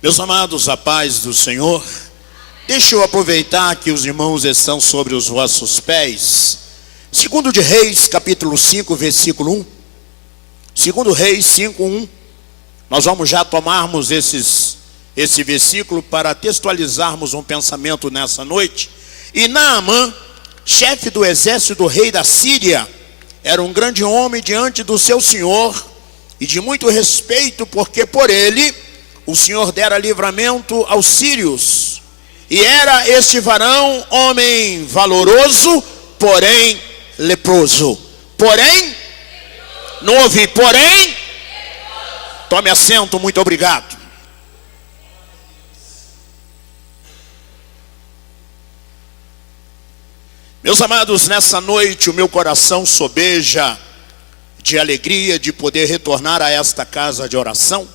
Meus amados, a paz do Senhor. Deixa eu aproveitar que os irmãos estão sobre os vossos pés. 2 de Reis, capítulo 5, versículo 1. 2 Reis 5, 1. Nós vamos já tomarmos esse versículo para textualizarmos um pensamento nessa noite. E Naamã, chefe do exército do rei da Síria, era um grande homem diante do seu senhor e de muito respeito, porque por ele o Senhor dera livramento aos sírios. E era este varão homem valoroso, porém leproso. Porém, não ouvi, porém, tome assento, muito obrigado. Meus amados, nessa noite o meu coração sobeja de alegria de poder retornar a esta casa de oração.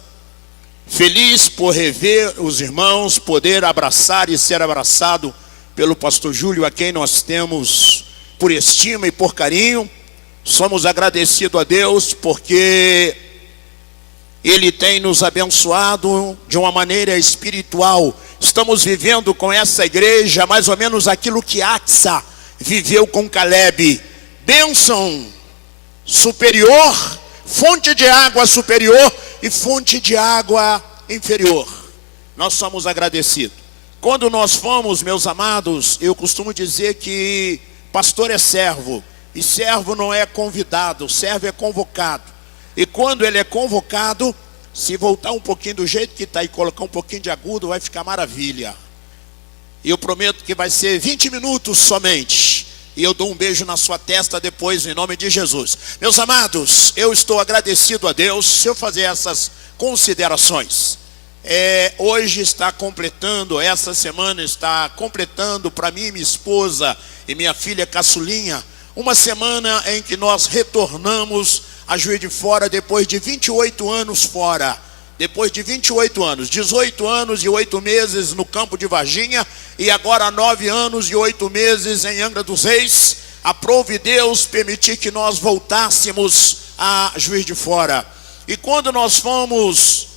Feliz por rever os irmãos, poder abraçar e ser abraçado pelo pastor Júlio, a quem nós temos por estima e por carinho. Somos agradecidos a Deus porque Ele tem nos abençoado de uma maneira espiritual. Estamos vivendo com essa igreja mais ou menos aquilo que Axa viveu com Caleb. Bênção superior, fonte de água superior e fonte de água inferior. Nós somos agradecidos. Quando nós fomos, meus amados, eu costumo dizer que pastor é servo, e servo não é convidado, servo é convocado. E quando ele é convocado, se voltar um pouquinho do jeito que está e colocar um pouquinho de agudo, vai ficar maravilha. E eu prometo que vai ser 20 minutos somente. E eu dou um beijo na sua testa depois, em nome de Jesus. Meus amados, eu estou agradecido a Deus. Se eu fazer essas considerações, hoje está completando, essa semana está completando para mim, minha esposa e minha filha caçulinha, uma semana em que nós retornamos a Juiz de Fora depois de 28 anos fora. Depois de 28 anos, 18 anos e 8 meses no campo de Varginha, e agora 9 anos e 8 meses em Angra dos Reis, aprove Deus permitir que nós voltássemos a Juiz de Fora. E quando nós fomos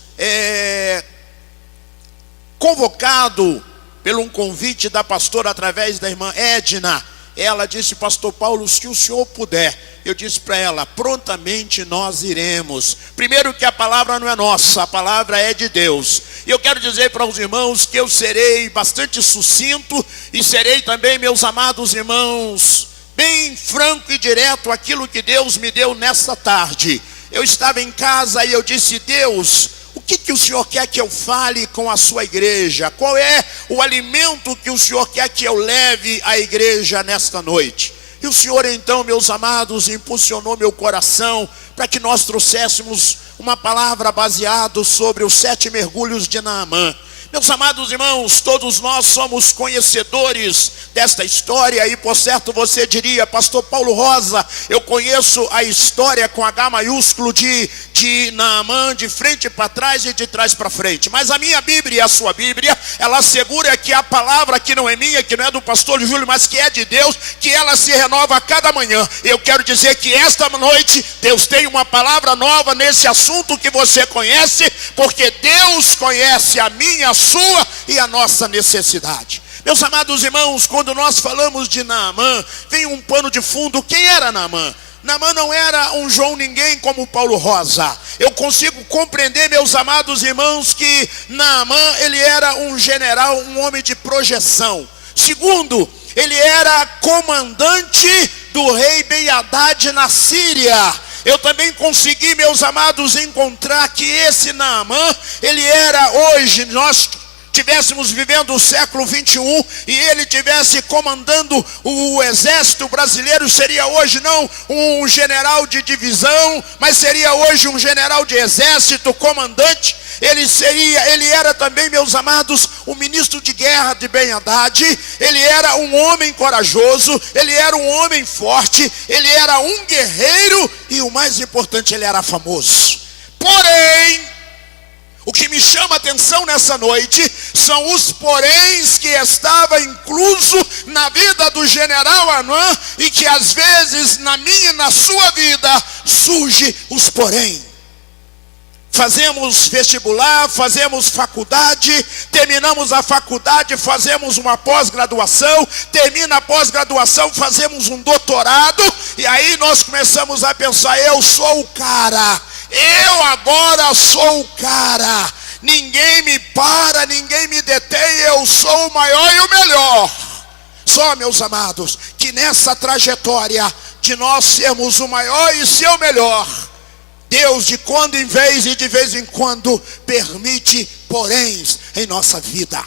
convocado pelo um convite da pastora através da irmã Edna, ela disse: pastor Paulo, se o senhor puder. Eu disse para ela: prontamente nós iremos. Primeiro que a palavra não é nossa, a palavra é de Deus. E eu quero dizer para os irmãos que eu serei bastante sucinto e serei também, meus amados irmãos, bem franco e direto aquilo que Deus me deu nessa tarde. Eu estava em casa e eu disse: Deus, o que o Senhor quer que eu fale com a sua igreja? Qual é o alimento que o Senhor quer que eu leve à igreja nesta noite? E o Senhor então, meus amados, impulsionou meu coração para que nós trouxéssemos uma palavra baseada sobre os 7 mergulhos de Naamã. Meus amados irmãos, todos nós somos conhecedores desta história, e por certo você diria: pastor Paulo Rosa, eu conheço a história com H maiúsculo de Naamã, de frente para trás e de trás para frente. Mas a minha Bíblia e a sua Bíblia, ela assegura que a palavra que não é minha, que não é do pastor Júlio, mas que é de Deus, que ela se renova a cada manhã. Eu quero dizer que esta noite Deus tem uma palavra nova nesse assunto que você conhece, porque Deus conhece a minha, a sua e a nossa necessidade. Meus amados irmãos, quando nós falamos de Naamã, vem um pano de fundo. Quem era Naamã? Naamã não era um João ninguém como Paulo Rosa. Eu consigo compreender, meus amados irmãos, que Naamã, ele era um general, um homem de projeção. Segundo, ele era comandante do rei Ben-Hadad na Síria. Eu também consegui, meus amados, encontrar que esse Naamã, ele era hoje, nós estivéssemos vivendo o século 21 e ele tivesse comandando o exército brasileiro, seria hoje não um general de divisão, mas seria hoje um general de exército, comandante. Ele era também, meus amados, o ministro de guerra de Ben-Hadad. Ele era um homem corajoso, ele era um homem forte, ele era um guerreiro e o mais importante, ele era famoso. Porém, o que me chama a atenção nessa noite são os poréns que estavam incluso na vida do general Naamã, e que às vezes na minha e na sua vida surge os porém. fazemos vestibular, fazemos faculdade, terminamos a faculdade, fazemos uma pós-graduação, termina a pós-graduação, fazemos um doutorado, e aí nós começamos a pensar, eu sou o cara, eu agora sou o cara, ninguém me para, ninguém me detém, eu sou o maior e o melhor. Só, meus amados, que nessa trajetória de nós sermos o maior e ser o melhor, Deus de quando em vez e de vez em quando permite poréns em nossa vida.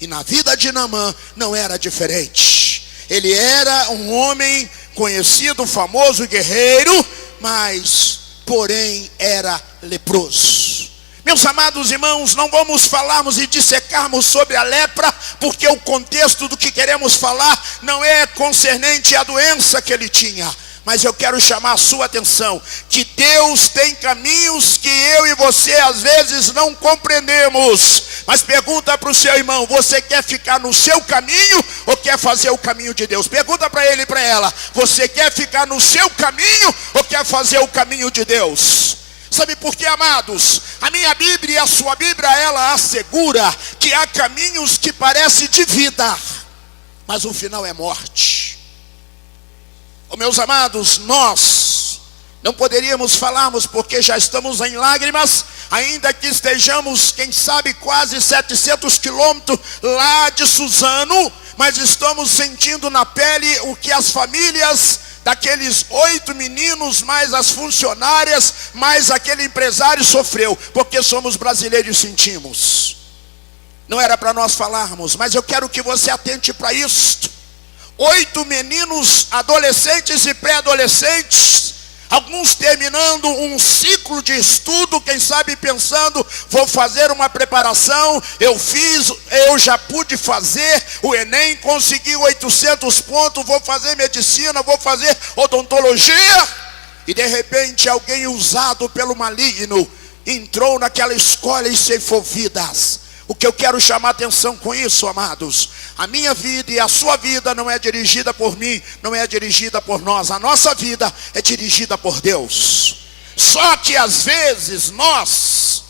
E na vida de Naamã não era diferente. Ele era um homem conhecido, famoso, guerreiro, mas porém era leproso. Meus amados irmãos, não vamos falarmos e dissecarmos sobre a lepra, porque o contexto do que queremos falar não é concernente à doença que ele tinha. Mas eu quero chamar a sua atenção, que Deus tem caminhos que eu e você às vezes não compreendemos. Mas pergunta para o seu irmão, você quer ficar no seu caminho ou quer fazer o caminho de Deus? Pergunta para ele e para ela, você quer ficar no seu caminho ou quer fazer o caminho de Deus? Sabe por quê, amados? A minha Bíblia e a sua Bíblia, ela assegura que há caminhos que parecem de vida, mas o final é morte. Oh, meus amados, nós não poderíamos falarmos porque já estamos em lágrimas, ainda que estejamos, quem sabe, quase 700 quilômetros lá de Suzano, mas estamos sentindo na pele o que as famílias daqueles 8 meninos, mais as funcionárias, mais aquele empresário sofreu, porque somos brasileiros e sentimos. Não era para nós falarmos, mas eu quero que você atente para isto. 8 meninos, adolescentes e pré-adolescentes, alguns terminando um ciclo de estudo, quem sabe pensando, vou fazer uma preparação, eu já pude fazer o Enem, consegui 800 pontos, vou fazer medicina, vou fazer odontologia, e de repente alguém usado pelo maligno, entrou naquela escola e ceifou vidas. O que eu quero chamar a atenção com isso, amados, a minha vida e a sua vida não é dirigida por mim, não é dirigida por nós, a nossa vida é dirigida por Deus. Só que às vezes nós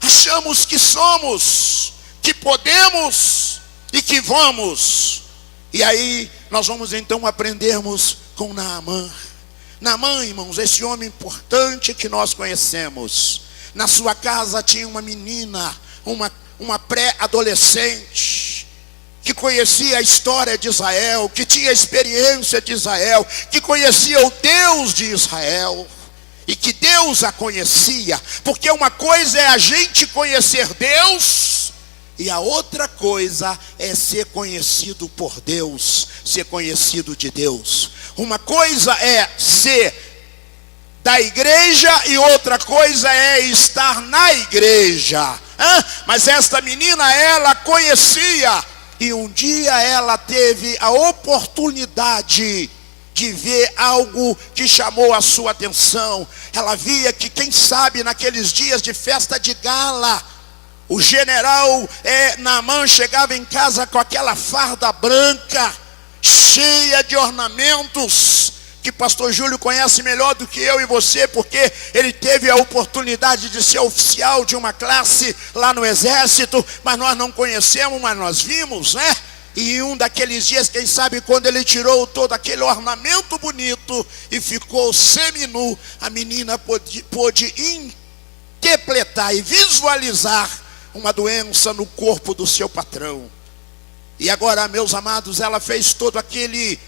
achamos que somos, que podemos e que vamos. E aí nós vamos então aprendermos com Naamã. Naamã, irmãos, esse homem importante que nós conhecemos. Na sua casa tinha uma menina, uma pré-adolescente, que conhecia a história de Israel, que tinha experiência de Israel, que conhecia o Deus de Israel, e que Deus a conhecia, porque uma coisa é a gente conhecer Deus, e a outra coisa é ser conhecido por Deus, ser conhecido de Deus. Uma coisa é ser da igreja e outra coisa é estar na igreja. Mas esta menina, ela conhecia, e um dia ela teve a oportunidade de ver algo que chamou a sua atenção. Ela via que, quem sabe, naqueles dias de festa de gala, o general Naamã chegava em casa com aquela farda branca, cheia de ornamentos, que pastor Júlio conhece melhor do que eu e você, porque ele teve a oportunidade de ser oficial de uma classe lá no exército, mas nós não conhecemos, mas nós vimos, né? E em um daqueles dias, quem sabe, quando ele tirou todo aquele ornamento bonito e ficou seminu, a menina pôde interpretar e visualizar uma doença no corpo do seu patrão. E agora, meus amados, ela fez todo aquele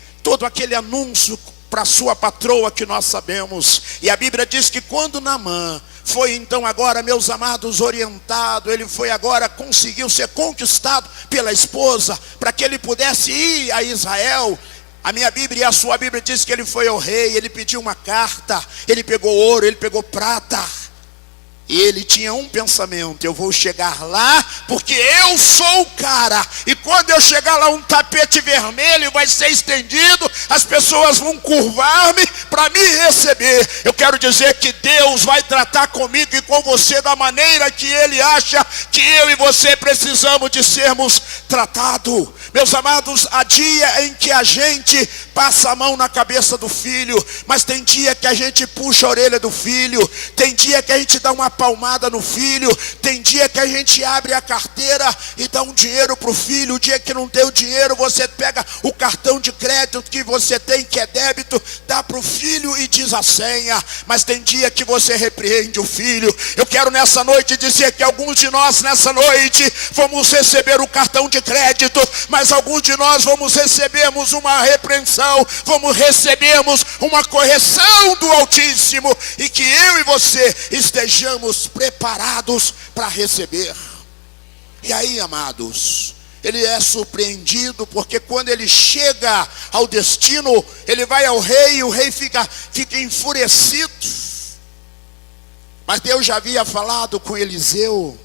anúncio para sua patroa, que nós sabemos. E a Bíblia diz que quando Naamã foi então agora, meus amados, orientado, ele foi agora, conseguiu ser conquistado pela esposa, para que ele pudesse ir a Israel. A minha Bíblia e a sua Bíblia diz que ele foi ao rei, ele pediu uma carta, ele pegou ouro, ele pegou prata. E ele tinha um pensamento: eu vou chegar lá porque eu sou o cara. E quando eu chegar lá, um tapete vermelho vai ser estendido, as pessoas vão curvar-me para me receber. Eu quero dizer que Deus vai tratar comigo e com você da maneira que Ele acha que eu e você precisamos de sermos tratados. Meus amados, há dia em que a gente passa a mão na cabeça do filho, mas tem dia que a gente puxa a orelha do filho, tem dia que a gente dá uma palmada no filho. Tem dia que a gente abre a carteira e dá um dinheiro para o filho. O dia que não tem o dinheiro, você pega o cartão de crédito que você tem, que é débito, dá para o filho e diz a senha. Mas tem dia que você repreende o filho. Eu quero nessa noite dizer que alguns de nós nessa noite vamos receber o cartão de crédito, mas alguns de nós vamos recebermos uma repreensão, vamos recebermmos uma correção do Altíssimo, e que eu e você estejamos preparados para receber. E aí, amados, ele é surpreendido, porque quando ele chega ao destino, ele vai ao rei e o rei fica enfurecido. Mas Deus já havia falado com Eliseu.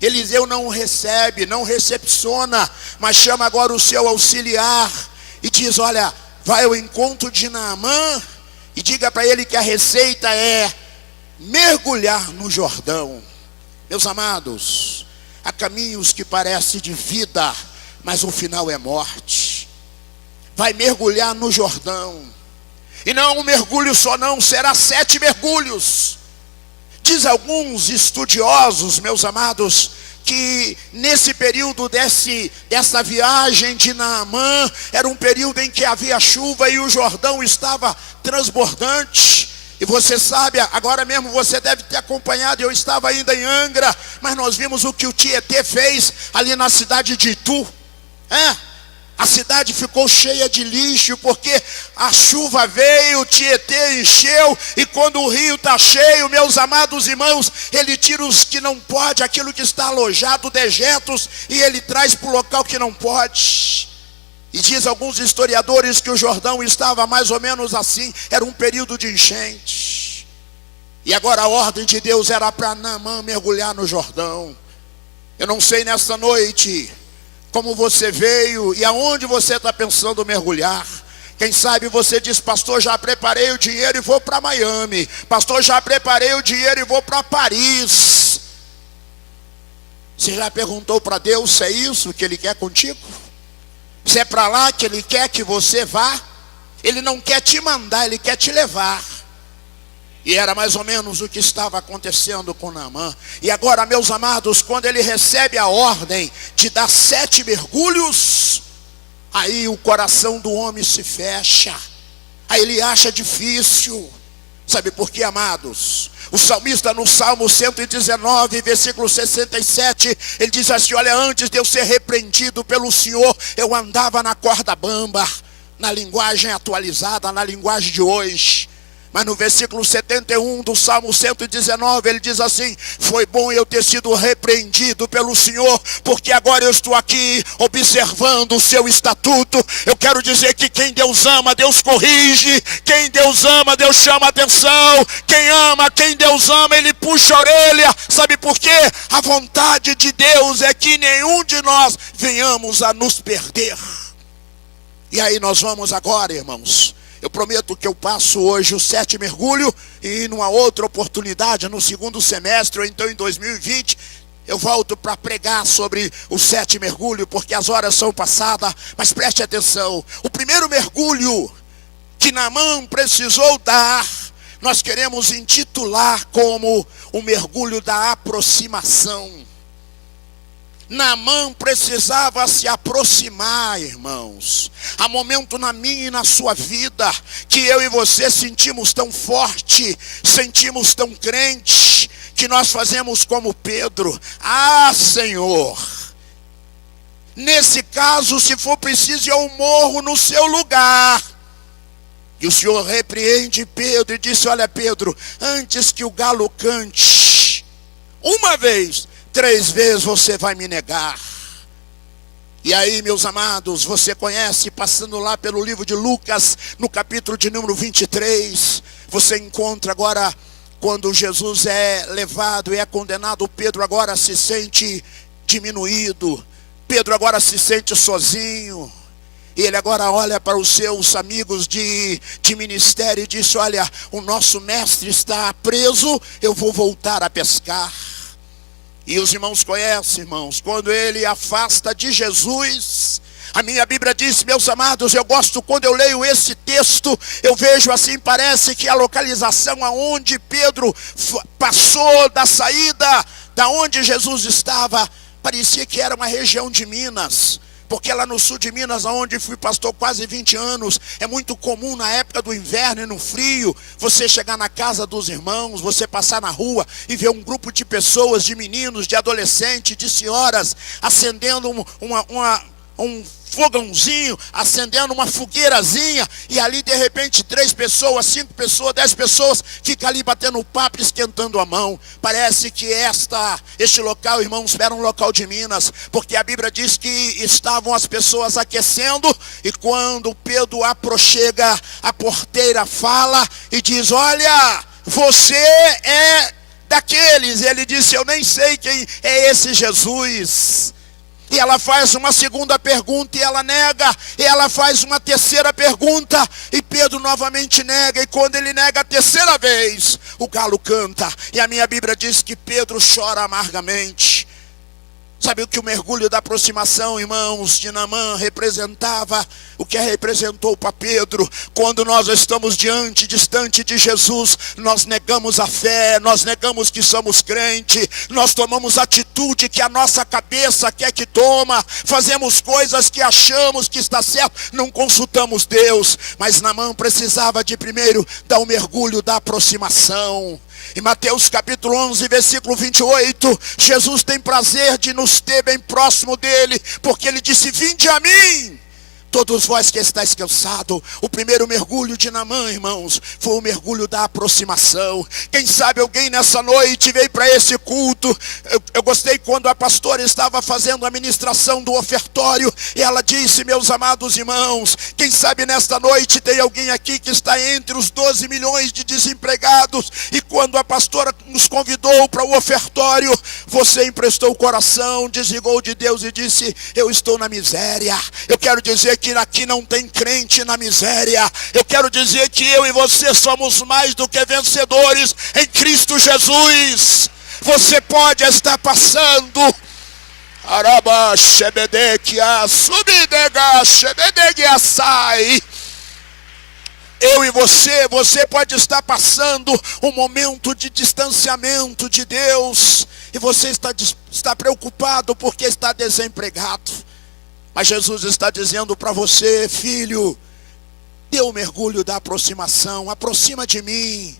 Eliseu não o recebe, não recepciona, mas chama agora o seu auxiliar e diz: olha, vai ao encontro de Naamã e diga para ele que a receita é mergulhar no Jordão. Meus amados, há caminhos que parecem de vida, mas o final é morte. Vai mergulhar no Jordão. E não um mergulho só não, será 7 mergulhos. Diz alguns estudiosos, meus amados, que nesse período dessa viagem de Naamã, era um período em que havia chuva e o Jordão estava transbordante. E você sabe, agora mesmo você deve ter acompanhado, eu estava ainda em Angra, mas nós vimos o que o Tietê fez ali na cidade de Itu. A cidade ficou cheia de lixo, porque a chuva veio, o Tietê encheu, e quando o rio está cheio, meus amados irmãos, ele tira os que não pode, aquilo que está alojado, dejetos, e ele traz para o local que não pode. E diz alguns historiadores que o Jordão estava mais ou menos assim, era um período de enchente. E agora a ordem de Deus era para Naamã mergulhar no Jordão. Eu não sei nessa noite como você veio e aonde você está pensando mergulhar. Quem sabe você diz: pastor, já preparei o dinheiro e vou para Miami. Pastor, já preparei o dinheiro e vou para Paris. Você já perguntou para Deus se é isso que Ele quer contigo? Se é para lá que Ele quer que você vá? Ele não quer te mandar, Ele quer te levar. E era mais ou menos o que estava acontecendo com Naamã. E agora, meus amados, quando ele recebe a ordem de dar 7 mergulhos, aí o coração do homem se fecha. Aí ele acha difícil. Sabe por quê, amados? O salmista no Salmo 119, versículo 67, ele diz assim: olha, antes de eu ser repreendido pelo Senhor, eu andava na corda bamba. Na linguagem atualizada, na linguagem de hoje. Mas no versículo 71 do Salmo 119, ele diz assim: foi bom eu ter sido repreendido pelo Senhor, porque agora eu estou aqui observando o seu estatuto. Eu quero dizer que quem Deus ama, Deus corrige. Quem Deus ama, Deus chama atenção. Quem ama, quem Deus ama, Ele puxa a orelha. Sabe por quê? A vontade de Deus é que nenhum de nós venhamos a nos perder. E aí nós vamos agora, irmãos. Eu prometo que eu passo hoje o 7 mergulho, e numa outra oportunidade, no segundo semestre, ou então em 2020, eu volto para pregar sobre o 7 mergulho, porque as horas são passadas. Mas preste atenção, o primeiro mergulho que Naamã precisou dar, nós queremos intitular como o mergulho da aproximação. Naamã precisava se aproximar, irmãos. Há momento na minha e na sua vida que eu e você sentimos tão forte, sentimos tão crente, que nós fazemos como Pedro: ah, Senhor, nesse caso, se for preciso, eu morro no seu lugar. E o Senhor repreende Pedro e disse: olha, Pedro, antes que o galo cante uma vez, 3 vezes você vai me negar. E aí, meus amados, você conhece, passando lá pelo livro de Lucas, no capítulo de número 23, você encontra agora, quando Jesus é levado e é condenado, Pedro agora se sente diminuído. Pedro agora se sente sozinho. E ele agora olha para os seus amigos de ministério e diz: olha, o nosso mestre está preso, eu vou voltar a pescar. E os irmãos conhecem, irmãos, quando ele afasta de Jesus, A minha Bíblia diz, meus amados, eu gosto quando eu leio esse texto, eu vejo assim, parece que a localização aonde Pedro passou da saída, da onde Jesus estava, parecia que era uma região de Minas. Porque lá no sul de Minas, onde fui pastor quase 20 anos, é muito comum na época do inverno e no frio, você chegar na casa dos irmãos, você passar na rua e ver um grupo de pessoas, de meninos, de adolescentes, de senhoras, acendendo um fogãozinho, acendendo uma fogueirazinha, e ali de repente 3 pessoas, 5 pessoas, 10 pessoas, fica ali batendo papo, esquentando a mão. Parece que este local, irmãos, era um local de Minas, porque a Bíblia diz que estavam as pessoas aquecendo, e quando Pedro aproxega, a porteira fala e diz, olha, você é daqueles. Ele disse, eu nem sei quem é esse Jesus. E ela faz uma segunda pergunta e ela nega. E ela faz uma terceira pergunta e Pedro novamente nega. E quando ele nega a terceira vez, o galo canta. E a minha Bíblia diz que Pedro chora amargamente. Sabe o que o mergulho da aproximação, irmãos, de Naamã representava? O que representou para Pedro? Quando nós estamos distante de Jesus, nós negamos a fé, nós negamos que somos crente, nós tomamos atitude que a nossa cabeça quer que toma, fazemos coisas que achamos que está certo, não consultamos Deus. Mas Naamã precisava de primeiro dar o mergulho da aproximação. Em Mateus capítulo 11, versículo 28, Jesus tem prazer de nos ter bem próximo dele, porque ele disse, vinde a mim, todos vós que estáis cansados. O primeiro mergulho de Naamã, irmãos, foi o mergulho da aproximação. Quem sabe alguém nessa noite veio para esse culto. Eu gostei quando a pastora estava fazendo a ministração do ofertório, e ela disse, meus amados irmãos, quem sabe nesta noite tem alguém aqui que está entre os 12 milhões de desempregados, e quando a pastora nos convidou para o ofertório, você emprestou o coração, desligou de Deus e disse, eu estou na miséria. Eu quero dizer que aqui não tem crente na miséria. Eu quero dizer que eu e você somos mais do que vencedores em Cristo Jesus. Você pode estar passando, araba shebedekia subidega shebedegia sai. Eu e você pode estar passando um momento de distanciamento de Deus, e você está preocupado porque está desempregado. Mas Jesus está dizendo para você, filho, dê o mergulho da aproximação, aproxima de mim.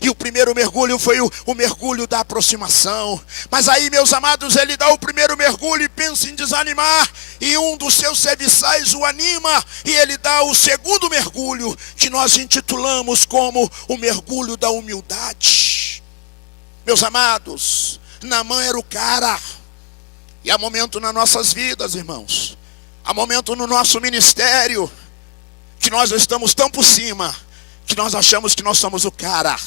E o primeiro mergulho foi o mergulho da aproximação. Mas aí, meus amados, ele dá o primeiro mergulho e pensa em desanimar, e um dos seus serviçais o anima, e ele dá o segundo mergulho, que nós intitulamos como o mergulho da humildade. Meus amados, Naamã era o cara. E há momento nas nossas vidas, irmãos, há momento no nosso ministério, que nós estamos tão por cima, que nós achamos que nós somos o cara.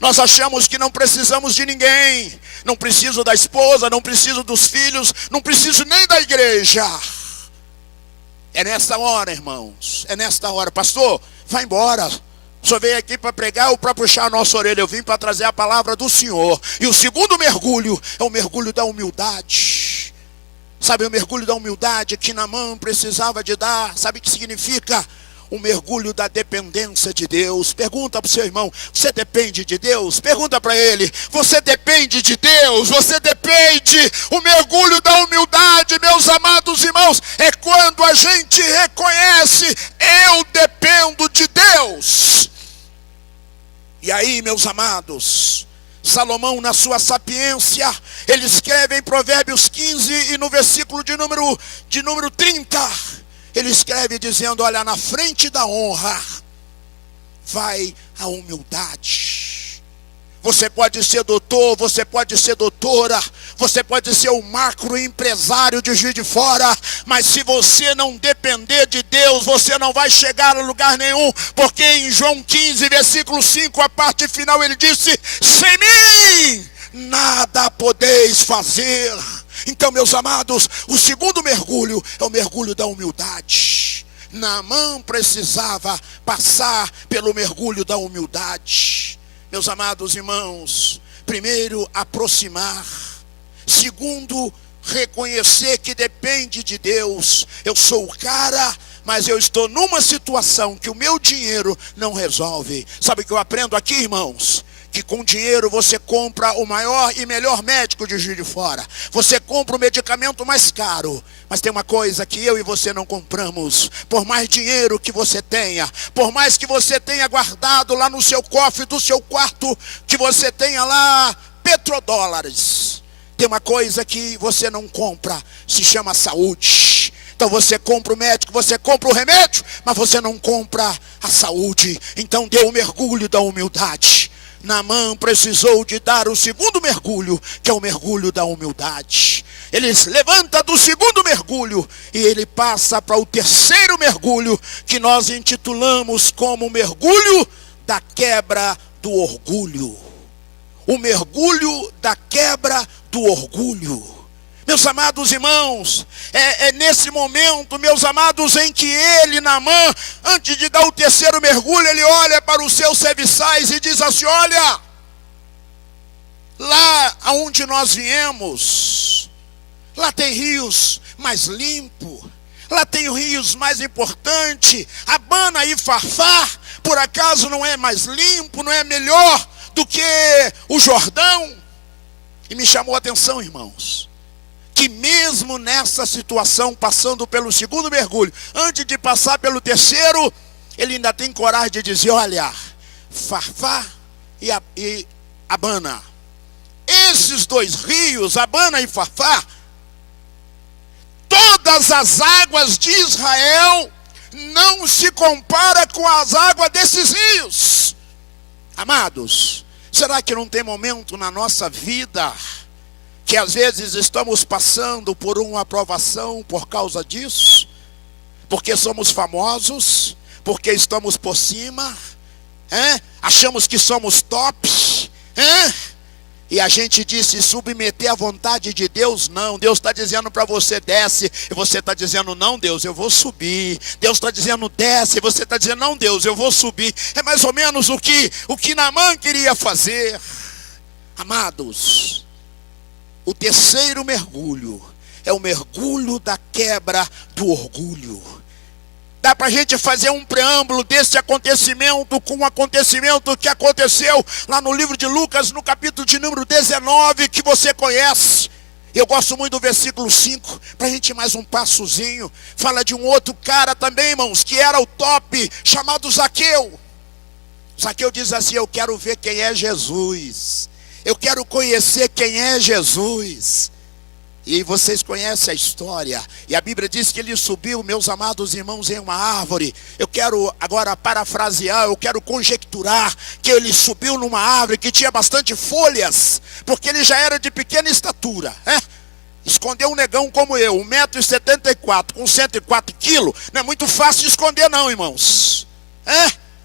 Nós achamos que não precisamos de ninguém. Não preciso da esposa, não preciso dos filhos, não preciso nem da igreja. É nesta hora, irmãos, é nesta hora. Pastor, vai embora. O senhor veio aqui para pregar ou para puxar a nossa orelha? Eu vim para trazer a palavra do Senhor. E o segundo mergulho é o mergulho da humildade. Sabe o mergulho da humildade que Naamã precisava de dar? Sabe o que significa? O mergulho da dependência de Deus. Pergunta para o seu irmão, você depende de Deus? Pergunta para ele, você depende de Deus? Você depende? O mergulho da humildade, meus amados irmãos, é quando a gente reconhece, eu dependo de Deus. E aí, meus amados, Salomão, na sua sapiência, ele escreve em Provérbios 15 e no versículo de número 30, ele escreve dizendo, olha, na frente da honra vai a humildade. Você pode ser doutor, você pode ser doutora, você pode ser um macroempresário de Juiz de Fora, mas se você não depender de Deus, você não vai chegar a lugar nenhum, porque em João 15, versículo 5, a parte final, ele disse, sem mim nada podeis fazer. Então, meus amados, o segundo mergulho é o mergulho da humildade. Naamã precisava passar pelo mergulho da humildade. Meus amados irmãos, primeiro, aproximar. Segundo, reconhecer que depende de Deus. Eu sou o cara, mas eu estou numa situação que o meu dinheiro não resolve. Sabe o que eu aprendo aqui, irmãos? Que com dinheiro você compra o maior e melhor médico de Juiz de Fora. Você compra o medicamento mais caro. Mas tem uma coisa que eu e você não compramos. Por mais dinheiro que você tenha, por mais que você tenha guardado lá no seu cofre do seu quarto, que você tenha lá petrodólares, tem uma coisa que você não compra, se chama saúde. Então você compra o médico, você compra o remédio, mas você não compra a saúde. Então dê o mergulho da humildade. Naamã precisou de dar o segundo mergulho, que é o mergulho da humildade. Ele se levanta do segundo mergulho e ele passa para o terceiro mergulho, que nós intitulamos como mergulho da quebra do orgulho. O mergulho da quebra do orgulho. Meus amados irmãos, é nesse momento, meus amados, em que ele, Naamã, antes de dar o terceiro mergulho, ele olha para os seus serviçais e diz assim: olha, lá aonde nós viemos, lá tem rios mais limpos, lá tem rios mais importantes. Abana e Farfar, por acaso não é mais limpo, não é melhor do que o Jordão? E me chamou a atenção, irmãos, que mesmo nessa situação, passando pelo segundo mergulho, antes de passar pelo terceiro, ele ainda tem coragem de dizer: olha, Farfar e Abana, esses dois rios, Abana e Farfar, todas as águas de Israel não se compara com as águas desses rios. Amados, será que não tem momento na nossa vida que às vezes estamos passando por uma aprovação por causa disso? Porque somos famosos, porque estamos por cima, achamos que somos top, e a gente diz se submeter à vontade de Deus. Não, Deus está dizendo para você: desce, e você está dizendo: não, Deus, eu vou subir. Deus está dizendo: desce, e você está dizendo: não, Deus, eu vou subir. É mais ou menos o que Naamã queria fazer. Amados, o terceiro mergulho é o mergulho da quebra do orgulho. Dá para a gente fazer um preâmbulo desse acontecimento com um acontecimento que aconteceu lá no livro de Lucas, no capítulo de número 19, que você conhece. Eu gosto muito do versículo 5, para a gente ir mais um passozinho. Fala de um outro cara também, irmãos, que era o top, chamado Zaqueu. Zaqueu diz assim: eu quero ver quem é Jesus. Eu quero conhecer quem é Jesus. E vocês conhecem a história. E a Bíblia diz que ele subiu, meus amados irmãos, em uma árvore. Eu quero agora parafrasear, eu quero conjecturar que ele subiu numa árvore que tinha bastante folhas, porque ele já era de pequena estatura. Esconder um negão como eu, 1,74 m, com 104 quilos, não é muito fácil de esconder não, irmãos.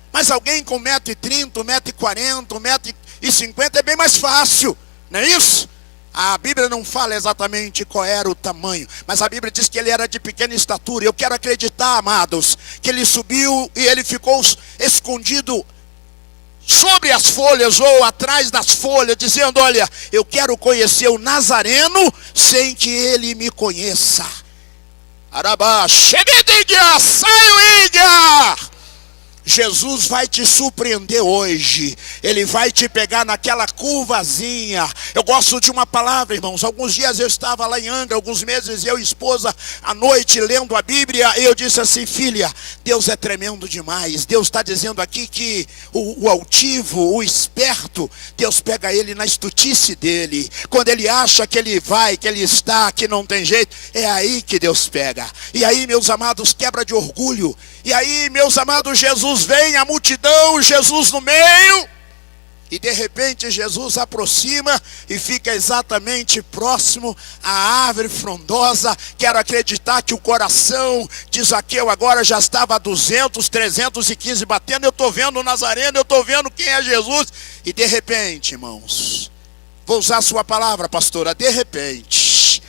Mas alguém com 1,30 m, 1,40 m, 1,50 m é bem mais fácil, não é isso? A Bíblia não fala exatamente qual era o tamanho, mas a Bíblia diz que ele era de pequena estatura. Eu quero acreditar, amados, que ele subiu e ele ficou escondido sobre as folhas ou atrás das folhas, dizendo: olha, eu quero conhecer o Nazareno sem que ele me conheça. Arabá, cheguei, saio, Ídia! Jesus vai te surpreender hoje. Ele vai te pegar naquela curvazinha. Eu gosto de uma palavra, irmãos. Alguns dias eu estava lá em Angra, alguns meses, eu e esposa, à noite, lendo a Bíblia. E eu disse assim: filha, Deus é tremendo demais. Deus está dizendo aqui que o altivo, o esperto, Deus pega ele na estutice dele. Quando ele acha que ele vai, que ele está, que não tem jeito, é aí que Deus pega. E aí, meus amados, quebra de orgulho. E aí, meus amados, Jesus vem, a multidão, Jesus no meio, e de repente Jesus aproxima e fica exatamente próximo à árvore frondosa. Quero acreditar que o coração de Zaqueu agora já estava a 200, 315 batendo. Eu estou vendo o Nazareno, eu estou vendo quem é Jesus. E de repente, irmãos, vou usar a sua palavra, pastora, de repente,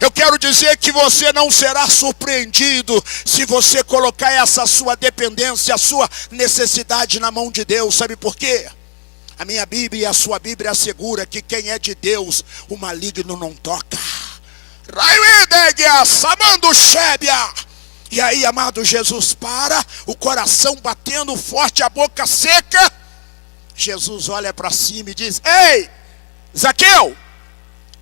eu quero dizer que você não será surpreendido se você colocar essa sua dependência, a sua necessidade na mão de Deus. Sabe por quê? A minha Bíblia e a sua Bíblia assegura que quem é de Deus, o maligno não toca. E aí, amado, Jesus para, o coração batendo forte, a boca seca. Jesus olha para cima e diz: ei, Zaqueu,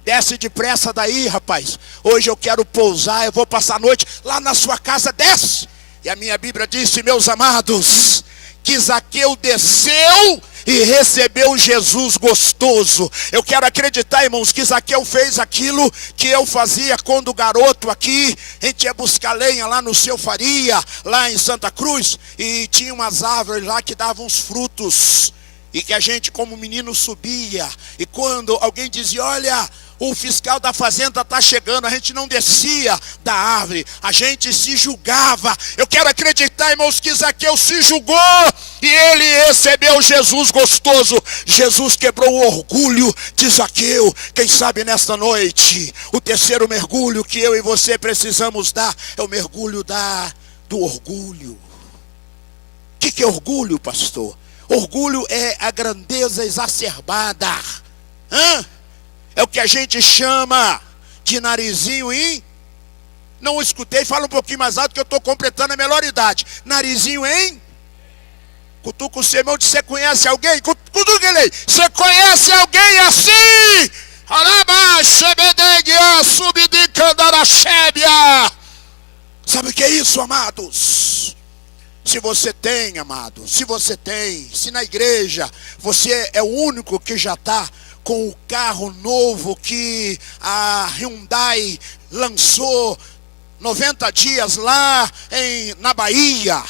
desce depressa daí, rapaz. Hoje eu quero pousar, eu vou passar a noite lá na sua casa, desce. E a minha Bíblia disse, meus amados, que Zaqueu desceu e recebeu Jesus gostoso. Eu quero acreditar, irmãos, que Zaqueu fez aquilo que eu fazia quando garoto aqui. A gente ia buscar lenha lá no Seu Faria, lá em Santa Cruz, e tinha umas árvores lá que davam uns frutos, e que a gente como menino subia, e quando alguém dizia, olha, o fiscal da fazenda está chegando, a gente não descia da árvore, a gente se julgava. Eu quero acreditar, irmãos, que Zaqueu se julgou e ele recebeu Jesus gostoso. Jesus quebrou o orgulho de Zaqueu. Quem sabe nesta noite, o terceiro mergulho que eu e você precisamos dar é o mergulho do orgulho. O que é orgulho, pastor? Orgulho é a grandeza exacerbada. É o que a gente chama de narizinho em... Não escutei, fala um pouquinho mais alto que eu estou completando a melhor idade. Narizinho em... Cutuca o seu irmão, você conhece alguém? Cutuca ele aí. Você conhece alguém assim? Sabe o que é isso, amados? Se você tem, amado, se na igreja você é o único que já está com o carro novo que a Hyundai lançou 90 dias lá na Bahia,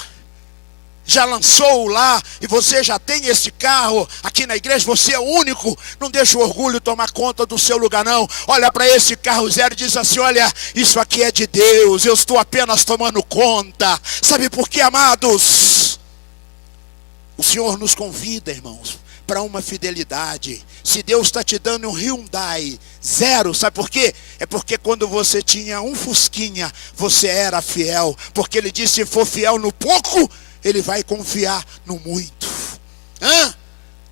já lançou lá, e você já tem esse carro aqui na igreja, você é o único, não deixa o orgulho tomar conta do seu lugar não. Olha para esse carro zero e diz assim, olha, isso aqui é de Deus, eu estou apenas tomando conta. Sabe por quê, amados? O Senhor nos convida, irmãos, para uma fidelidade. Se Deus está te dando um Hyundai zero, sabe por quê? É porque quando você tinha um Fusquinha, você era fiel, porque Ele disse, se for fiel no pouco, Ele vai confiar no muito.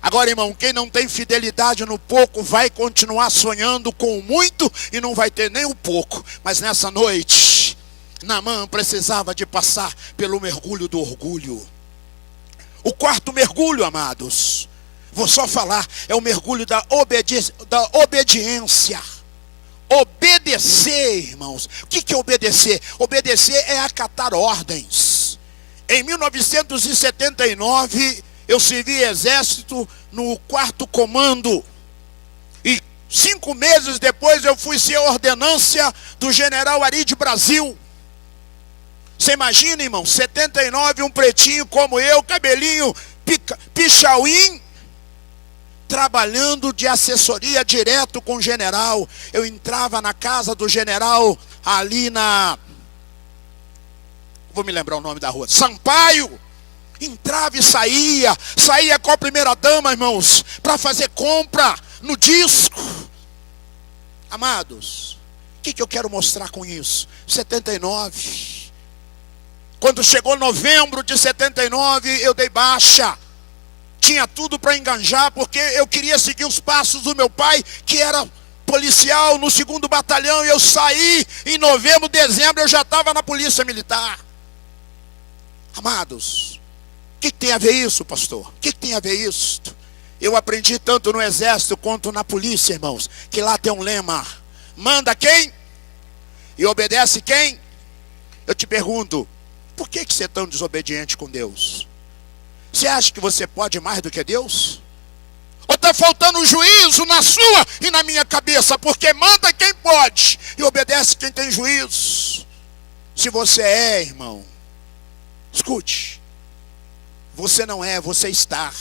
Agora, irmão, quem não tem fidelidade no pouco vai continuar sonhando com o muito e não vai ter nem o pouco. Mas nessa noite, Naamã precisava de passar pelo mergulho do orgulho. O quarto mergulho, amados, vou só falar, é o mergulho da obediência. Obedecer, irmãos. O que é obedecer? Obedecer é acatar ordens. Em 1979, eu servi exército no 4º comando. E 5 meses depois eu fui ser ordenância do general Ari de Brasil. Você imagina, irmão, 79, um pretinho como eu, cabelinho pichauim, trabalhando de assessoria direto com o general. Eu entrava na casa do general ali vou me lembrar o nome da rua, Sampaio. Entrava e saía com a primeira dama, irmãos, para fazer compra no disco. Amados, o que eu quero mostrar com isso? 79. Quando chegou novembro de 79, eu dei baixa. Tinha tudo para enganjar, porque eu queria seguir os passos do meu pai, que era policial no 2º batalhão. E eu saí em novembro, dezembro, eu já estava na polícia militar. Amados, o que tem a ver isso, pastor? O que tem a ver isso? Eu aprendi tanto no exército quanto na polícia, irmãos, que lá tem um lema: manda quem? E obedece quem? Eu te pergunto, por que você é tão desobediente com Deus? Você acha que você pode mais do que Deus? Ou está faltando juízo na sua e na minha cabeça? Porque manda quem pode e obedece quem tem juízo. Se você é, irmão, escute, você não é, você está.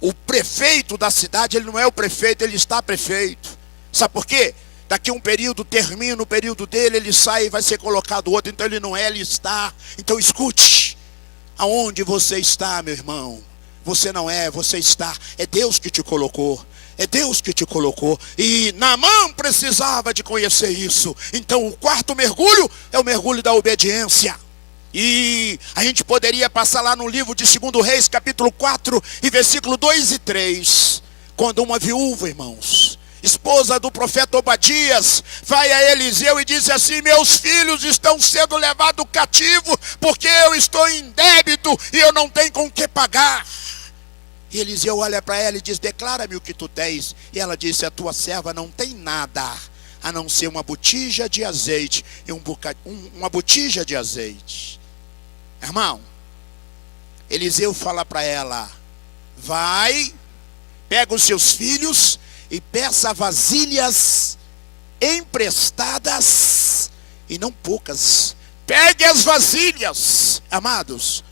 O prefeito da cidade, ele não é o prefeito, ele está prefeito. Sabe por quê? Daqui um período, termina o período dele, ele sai e vai ser colocado outro. Então ele não é, ele está. Então escute, aonde você está, meu irmão? Você não é, você está. É Deus que te colocou. É Deus que te colocou. E Naamã precisava de conhecer isso. Então o quarto mergulho é o mergulho da obediência. E a gente poderia passar lá no livro de 2 Reis, capítulo 4, e versículo 2 e 3. Quando uma viúva, irmãos, esposa do profeta Obadias, vai a Eliseu e diz assim: meus filhos estão sendo levados cativo, porque eu estou em débito e eu não tenho com que pagar. E Eliseu olha para ela e diz: declara-me o que tu tens. E ela disse: a tua serva não tem nada, a não ser uma botija de azeite e uma botija de azeite. Irmão, Eliseu fala para ela: vai, pega os seus filhos e peça vasilhas emprestadas, e não poucas. Pegue as vasilhas. Amados,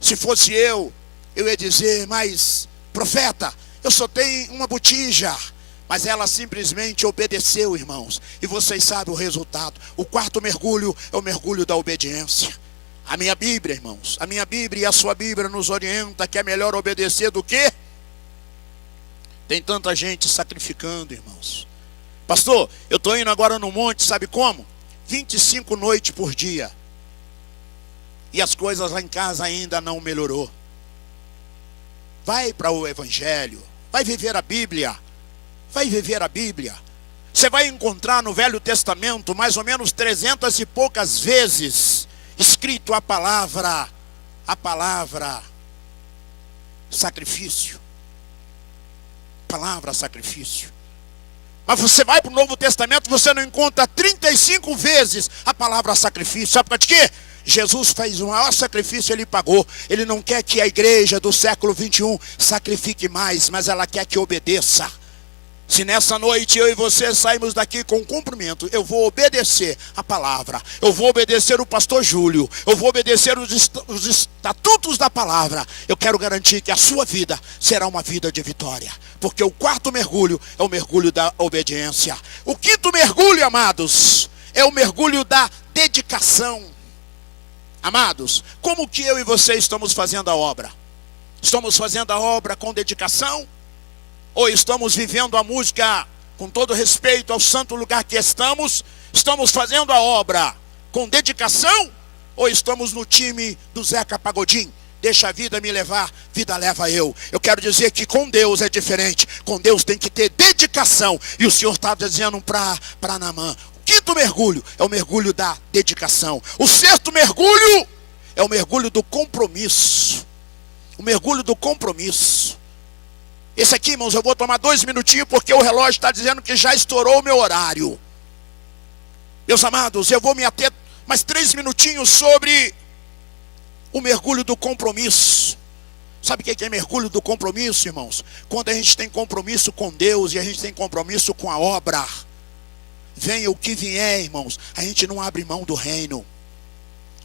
se fosse eu ia dizer: mas profeta, eu só tenho uma botija. Mas ela simplesmente obedeceu, irmãos. E vocês sabem o resultado. O quarto mergulho é o mergulho da obediência. A minha Bíblia, irmãos, a minha Bíblia e a sua Bíblia nos orienta que é melhor obedecer do que? Tem tanta gente sacrificando, irmãos. Pastor, eu estou indo agora no monte, sabe como? 25 noites por dia. E as coisas lá em casa ainda não melhorou. Vai para o Evangelho. Vai viver a Bíblia. Vai viver a Bíblia. Você vai encontrar no Velho Testamento mais ou menos 300 e poucas vezes escrito a palavra sacrifício. Palavra sacrifício. Mas você vai para o Novo Testamento, você não encontra 35 vezes a palavra sacrifício. Sabe por causa de quê? Jesus fez o maior sacrifício, ele pagou. Ele não quer que a igreja do século 21 sacrifique mais, mas ela quer que obedeça. Se nessa noite eu e você saímos daqui com cumprimento, eu vou obedecer a palavra, eu vou obedecer o pastor Júlio, eu vou obedecer os estatutos da palavra. Eu quero garantir que a sua vida será uma vida de vitória, porque o quarto mergulho é o mergulho da obediência. O quinto mergulho, amados, é o mergulho da dedicação. Amados, como que eu e você estamos fazendo a obra? Estamos fazendo a obra com dedicação? Ou estamos vivendo a música, com todo respeito ao santo lugar que estamos fazendo a obra com dedicação? Ou estamos no time do Zeca Pagodinho? Deixa a vida me levar, vida leva eu. Eu quero dizer que com Deus é diferente. Com Deus tem que ter dedicação. E o Senhor está dizendo para Naamã: o quinto mergulho é o mergulho da dedicação. O sexto mergulho é o mergulho do compromisso. O mergulho do compromisso. Esse aqui, irmãos, eu vou tomar 2 minutinhos, porque o relógio está dizendo que já estourou o meu horário. Meus amados, eu vou me ater mais 3 minutinhos sobre o mergulho do compromisso. Sabe o que é mergulho do compromisso, irmãos? Quando a gente tem compromisso com Deus e a gente tem compromisso com a obra. Venha o que vier, irmãos, a gente não abre mão do reino.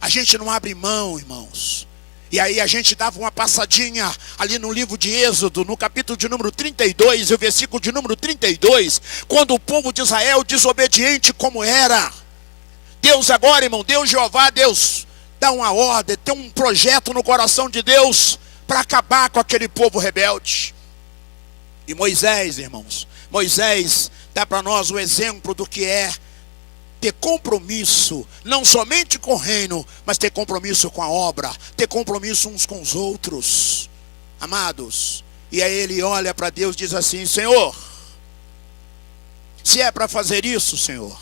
A gente não abre mão, irmãos. E aí a gente dava uma passadinha ali no livro de Êxodo, no capítulo de número 32, e o versículo de número 32, quando o povo de Israel, desobediente como era, Deus agora, irmão, Deus Jeová, Deus dá uma ordem, tem um projeto no coração de Deus para acabar com aquele povo rebelde. E Moisés, irmãos, Moisés dá para nós o exemplo do que é ter compromisso, não somente com o reino, mas ter compromisso com a obra, ter compromisso uns com os outros, amados. E aí ele olha para Deus e diz assim: Senhor, se é para fazer isso, Senhor,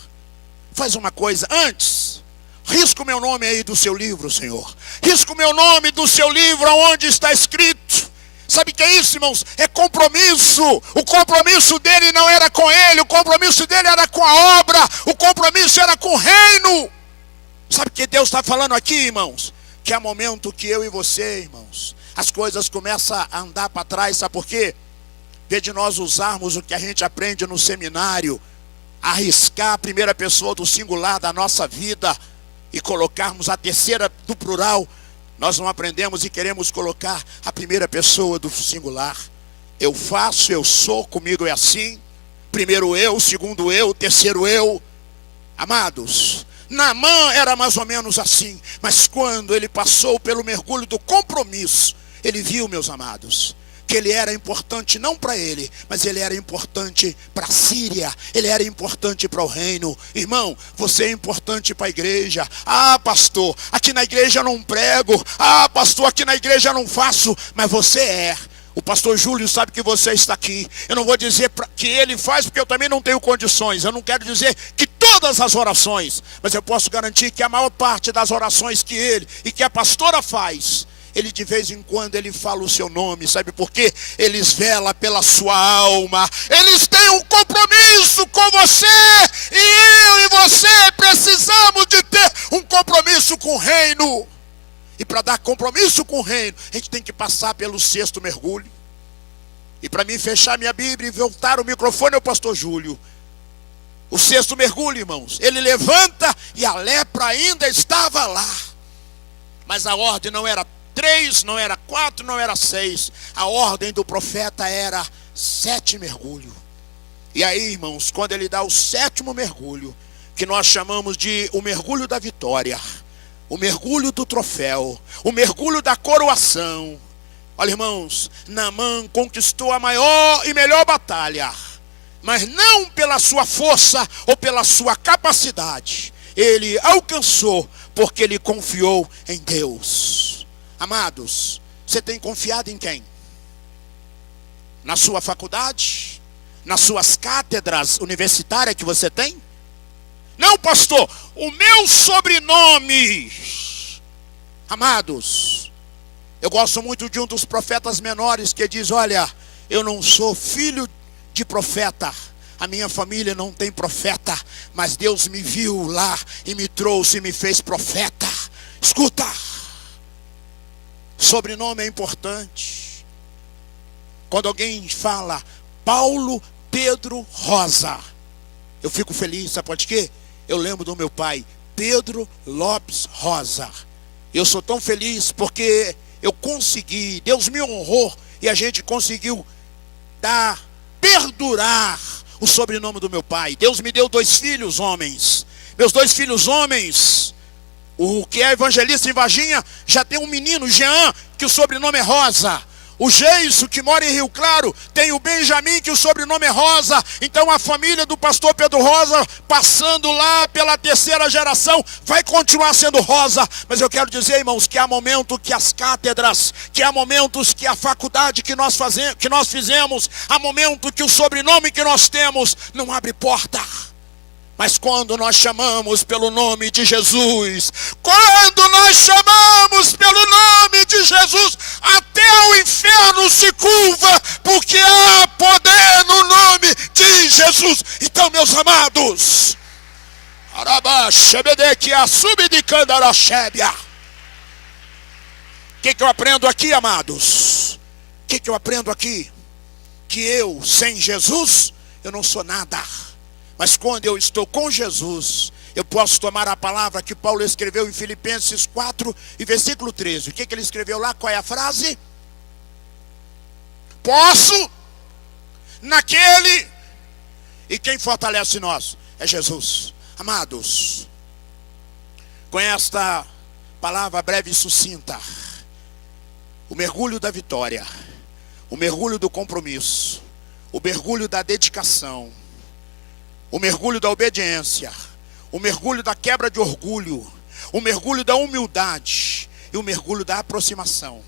faz uma coisa antes. Risca o meu nome aí do seu livro, Senhor. Risca o meu nome do seu livro, aonde está escrito. Sabe o que é isso, irmãos? É compromisso. O compromisso dele não era com ele, o compromisso dele era com a obra, o compromisso era com o reino. Sabe o que Deus está falando aqui, irmãos? Que há momento que eu e você, irmãos, as coisas começam a andar para trás. Sabe por quê? Vê de nós usarmos o que a gente aprende no seminário, arriscar a primeira pessoa do singular da nossa vida e colocarmos a terceira do plural. Nós não aprendemos e queremos colocar a primeira pessoa do singular. Eu faço, eu sou, comigo é assim. Primeiro eu, segundo eu, terceiro eu. Amados, Naamã era mais ou menos assim. Mas quando ele passou pelo mergulho do compromisso, ele viu, meus amados, que ele era importante não para ele, mas ele era importante para a Síria, ele era importante para o reino. Irmão, você é importante para a igreja. Ah, pastor, aqui na igreja eu não prego. Ah, pastor, aqui na igreja eu não faço. Mas você é. O pastor Júlio sabe que você está aqui. Eu não vou dizer que ele faz, porque eu também não tenho condições. Eu não quero dizer que todas as orações, mas eu posso garantir que a maior parte das orações que ele e que a pastora faz, ele de vez em quando ele fala o seu nome. Sabe por quê? Eles velam pela sua alma. Eles têm um compromisso com você. E eu e você precisamos de ter um compromisso com o reino. E para dar compromisso com o reino, a gente tem que passar pelo 6º mergulho. E para mim fechar minha Bíblia e voltar o microfone ao pastor Júlio. O 6º mergulho, irmãos, ele levanta e a lepra ainda estava lá. Mas a ordem não era 3, não era 4, não era 6. A ordem do profeta era 7 mergulhos. E aí, irmãos, quando ele dá o 7º mergulho, que nós chamamos de o mergulho da vitória, o mergulho do troféu, o mergulho da coroação. Olha, irmãos, Naamã conquistou a maior e melhor batalha, mas não pela sua força ou pela sua capacidade. Ele alcançou porque ele confiou em Deus. Amados, você tem confiado em quem? Na sua faculdade? Nas suas cátedras universitárias que você tem? Não, pastor, o meu sobrenome. Amados, eu gosto muito de um dos profetas menores que diz: olha, eu não sou filho de profeta, a minha família não tem profeta, mas Deus me viu lá e me trouxe e me fez profeta. Escuta, sobrenome é importante. Quando alguém fala Paulo Pedro Rosa, eu fico feliz, sabe por quê? Eu lembro do meu pai, Pedro Lopes Rosa. Eu sou tão feliz porque eu consegui, Deus me honrou e a gente conseguiu perdurar o sobrenome do meu pai. Deus me deu 2 filhos homens. Meus 2 filhos homens, o que é evangelista em Varginha, já tem um menino, Jean, que o sobrenome é Rosa. O Geiso, que mora em Rio Claro, tem o Benjamin, que o sobrenome é Rosa. Então a família do pastor Pedro Rosa, passando lá pela 3ª geração, vai continuar sendo Rosa. Mas eu quero dizer, irmãos, que há momentos que as cátedras, que há momentos que a faculdade que nós fizemos, há momentos que o sobrenome que nós temos não abre porta. Mas quando nós chamamos pelo nome de Jesus, quando nós chamamos pelo nome de Jesus, até o inferno se curva, porque há poder no nome de Jesus. Então, meus amados, o que eu aprendo aqui, amados? O que eu aprendo aqui? Que eu, sem Jesus, eu não sou nada. Mas quando eu estou com Jesus, eu posso tomar a palavra que Paulo escreveu em Filipenses 4 e versículo 13. O que ele escreveu lá? Qual é a frase? Posso naquele. E quem fortalece nós? É Jesus. Amados, com esta palavra breve e sucinta, o mergulho da vitória, o mergulho do compromisso, o mergulho da dedicação, o mergulho da obediência, o mergulho da quebra de orgulho, o mergulho da humildade e o mergulho da aproximação.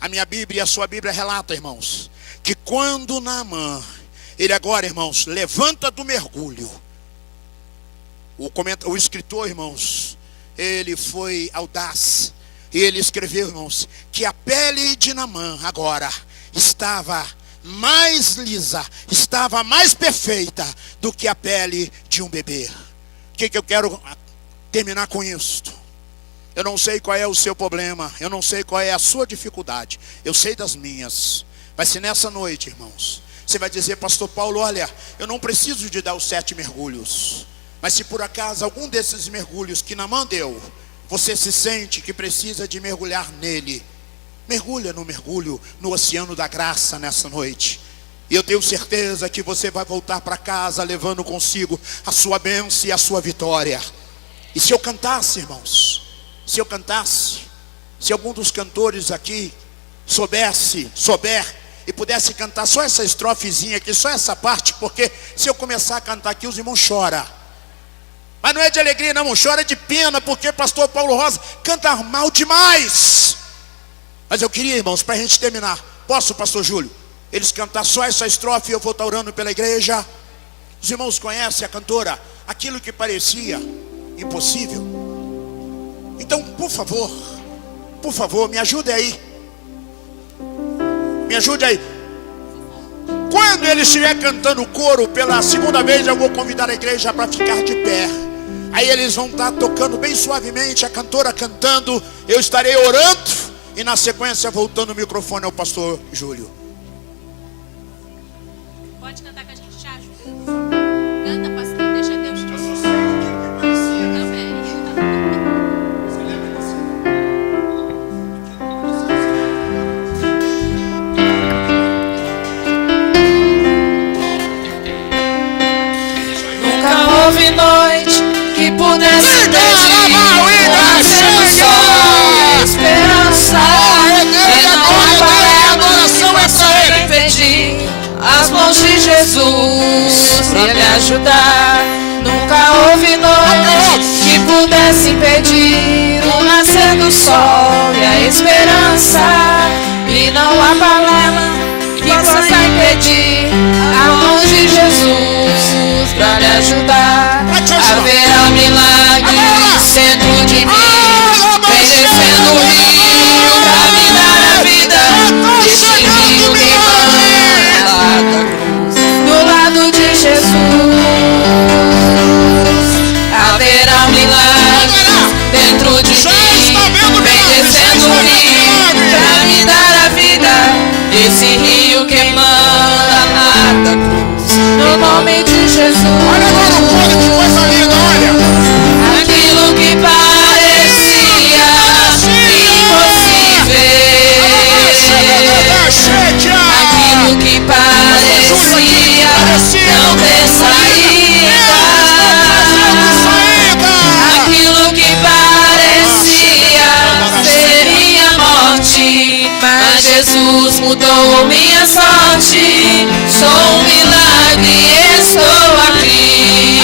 A minha Bíblia e a sua Bíblia relata, irmãos, que quando Naamã, ele agora, irmãos, levanta do mergulho, o escritor, irmãos, ele foi audaz, e ele escreveu, irmãos, que a pele de Naamã agora estava mais lisa, estava mais perfeita do que a pele de um bebê. O que eu quero terminar com isto? Eu não sei qual é o seu problema, eu não sei qual é a sua dificuldade, eu sei das minhas. Mas se nessa noite, irmãos, você vai dizer: pastor Paulo, olha, eu não preciso de dar os 7 mergulhos, mas se por acaso algum desses mergulhos que Naamã deu, você se sente que precisa de mergulhar nele, mergulha no mergulho, no oceano da graça nessa noite. E eu tenho certeza que você vai voltar para casa levando consigo a sua bênção e a sua vitória. E se eu cantasse, irmãos, se algum dos cantores aqui souber e pudesse cantar só essa estrofezinha aqui, só essa parte, porque se eu começar a cantar aqui, os irmãos choram. Mas não é de alegria não, chora de pena, porque pastor Paulo Rosa canta mal demais. Mas eu queria, irmãos, para a gente terminar, posso, pastor Júlio? Eles cantar só essa estrofe e eu vou estar orando pela igreja. Os irmãos conhecem a cantora? Aquilo que parecia impossível. Então, por favor, me ajude aí. Me ajude aí. Quando ele estiver cantando o coro pela segunda vez, eu vou convidar a igreja para ficar de pé. Aí eles vão estar tocando bem suavemente, a cantora cantando, eu estarei orando e na sequência voltando o microfone ao pastor Júlio. Pode cantar com a gente, já ajuda. Canta, pastor, deixa Deus te Nunca houve noite que pudesse impedir o nascer do sol, esperança. E não há palavras que possam impedir as mãos de Jesus pra lhe ajudar. Nunca houve noite que pudesse impedir o nascer do sol e a esperança. E não há palavra que possa impedir as mãos de Jesus pra lhe ajudar. Haverá milagres dentro de mim, vem descendo o rio pra me dar a vida. Esse rio que emana lá da cruz, do lado de Jesus. Haverá milagres dentro de mim, vem descendo o rio pra me dar a vida. Esse rio que emana lá da cruz, no nome de Jesus. Olha agora o coro, que coisa linda, olha. Aquilo que parecia impossível, aquilo que parecia não ter saída, aquilo que parecia ser minha morte, mas Jesus mudou minha sorte. Sou um milagre e estou aqui.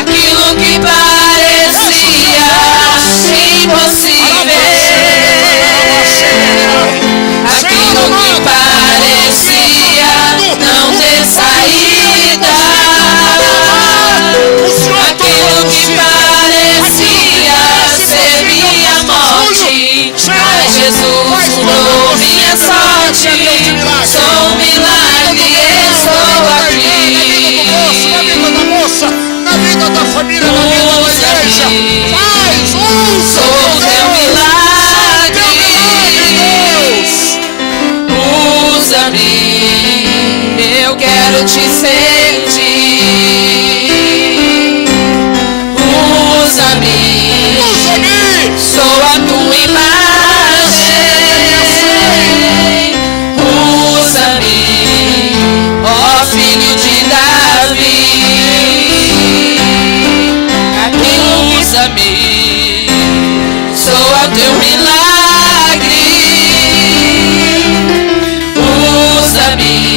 Aquilo que parecia impossível, aquilo que parecia não ter saída, aquilo que parecia ser minha morte, mas Jesus mudou minha sorte. Sou um milagre e estou aqui. Na vida da moça, na vida da família, na vida da igreja. Faz uso. Sou teu milagre, Deus. usa-me, eu quero te sentir. Usa-me, Usa-me. sou a tua imagem. Usa-me, ó filho de Davi. Usa-me, sou a teu milagre. Usa-me,